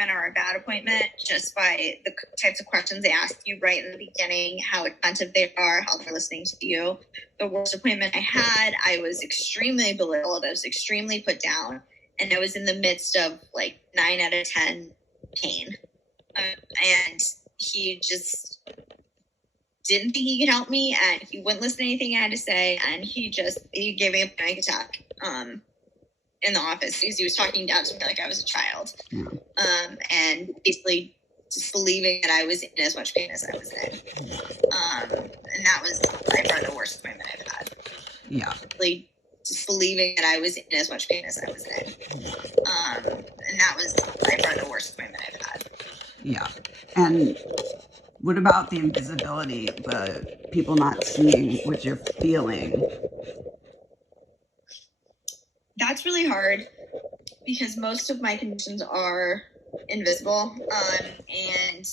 appointment or a bad appointment just by the types of questions they ask you right in the beginning, how attentive they are, how they're listening to you. The worst appointment I had, I was extremely belittled. I was extremely put down. And I was in the midst of like 9 out of 10 pain. And he just didn't think he could help me, and he wouldn't listen to anything I had to say. And he gave me a panic attack in the office because he was talking down to me like I was a child. And basically just believing that I was in as much pain as I was in. And that was by far the worst appointment I've had. Yeah. Really just believing that I was in as much pain as I was in. And that was by far the worst appointment I've had. Yeah. And what about the invisibility, the people not seeing what you're feeling? That's really hard because most of my conditions are invisible. And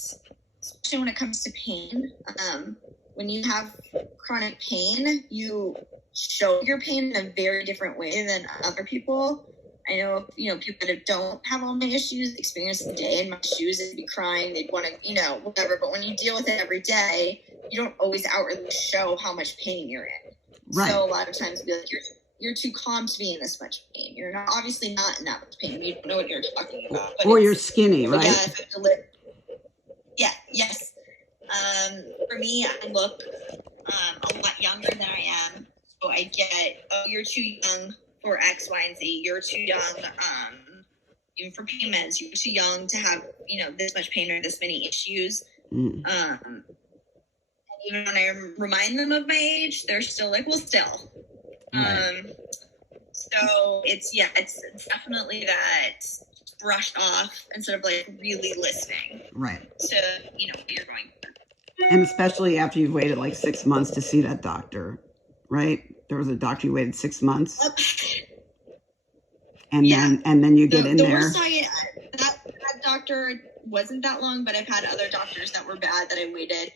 especially when it comes to pain, when you have chronic pain, you show your pain in a very different way than other people. I know, people that don't have all my issues experience the day in my shoes, they'd be crying, they'd want to, whatever. But when you deal with it every day, you don't always outwardly show how much pain you're in. Right. So a lot of times, be like, you're too calm to be in this much pain. You're not obviously not in that much pain. You don't know what you're talking about. Or you're skinny, right? Yeah, if I have to live. Yeah. Yes. For me, I look a lot younger than I am. So I get, you're too young for X, Y, and Z. You're too young, even for pain meds. You're too young to have, this much pain or this many issues. And even when I remind them of my age, they're still like, well, still. Right. So it's definitely that brushed off instead of like really listening. Right. To, what you're going through. And especially after you've waited like 6 months to see that doctor, right? There was a doctor you waited 6 months. And then you get in there. That doctor wasn't that long, but I've had other doctors that were bad that I waited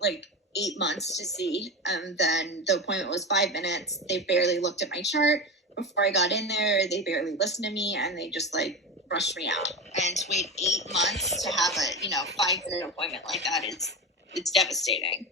like 8 months to see. And then the appointment was 5 minutes. They barely looked at my chart before I got in there. They barely listened to me, and they just like rushed me out. And to wait 8 months to have a 5-minute appointment like that it's devastating.